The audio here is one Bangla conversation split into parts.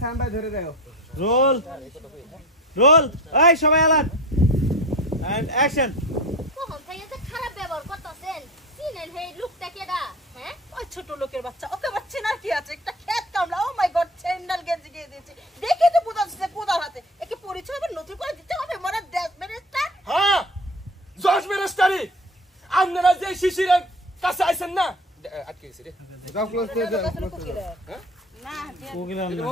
সান ভাই ধরে দাও রোল রোল এই সবাই অ্যালার্ট এন্ড অ্যাকশন কখন থেকে যে খারাপ ব্যবহার করতেছেন চিনেন হে লোকটা কেডা হ্যাঁ ওই ছোট লোকের বাচ্চা ওকে বাচ্চা না কি আছে একটা খেত কামলা ও মাই গড স্যান্ডেল গেঞ্জি দিয়ে দিয়েছে দেখে তো বুঝাচ্ছে কোদার হাতে একে পরিচয় আবার নতুন করে দিতে হবে মনে দেশ মিনিস্টার হ্যাঁ জজ মিনিস্টারি আপনারা যে শিশিরের কাছে আইছেন না আটকে গেছে রে দাও ক্লোজ করে দাও হ্যাঁ না কোকিলা না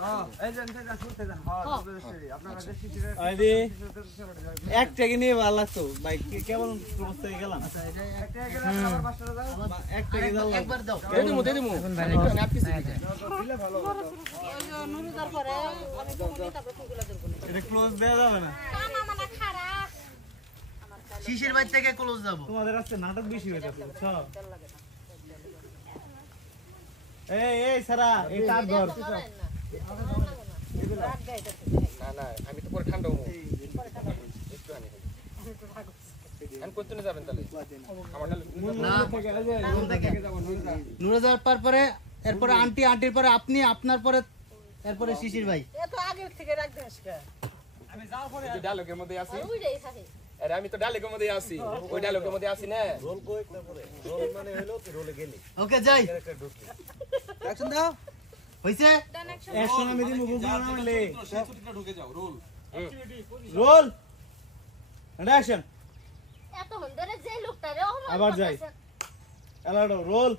হ্যাঁ এই যে এটা শুনতে যান হ্যাঁ আপনারা যে শিশিরের আইদি এক টাকা নিয়ে ভালো লাগতো ভাই কেবল সমস্ত হয়ে গেলাম একটা গেলে আবার 5 টাকা দাও এক টাকা দাও একবার দাও দে দিমু একটু আটকে গেছে দিলে ভালো হতো নুরুদার পরে আমি কোনদিন তারপরে কোকিলা ধরব না এটা ক্লোজ দেয়া যাবে না কানা মানা খারাপ শিশির বাড়ি থেকে ক্লোজ যাব তোমাদের আজকে নাটক বেশি হয়ে যাচ্ছে বুঝছো এই এই সারা এই কাট ধর না না আমি তো পরে ঠান্ডা হবো একটু আনি আমি কোথায় যাবেন তাহলে আমার থেকে যাব নুরুদা নুরে যাওয়ার পরে এরপরে আন্টি আন্টির পরে আপনি আপনার পরে এরপরে শিশির ভাই এত আগে থেকে রাখ দেন কে ডায়লগের মধ্যে আছি ওইটাই থাকে আরে আমি তো ডায়লগের মধ্যে আছি ওই ডায়লগের মধ্যে আছি না ওকে যাই অ্যাকশন দাও হইছে অ্যাকশন আমি দিমু গুগল নামলে ঢুকে যাও রোল রোল এন্ড অ্যাকশন এত হন্দরে যে লোকটা রে আবার যাই অ্যালার্ট রোল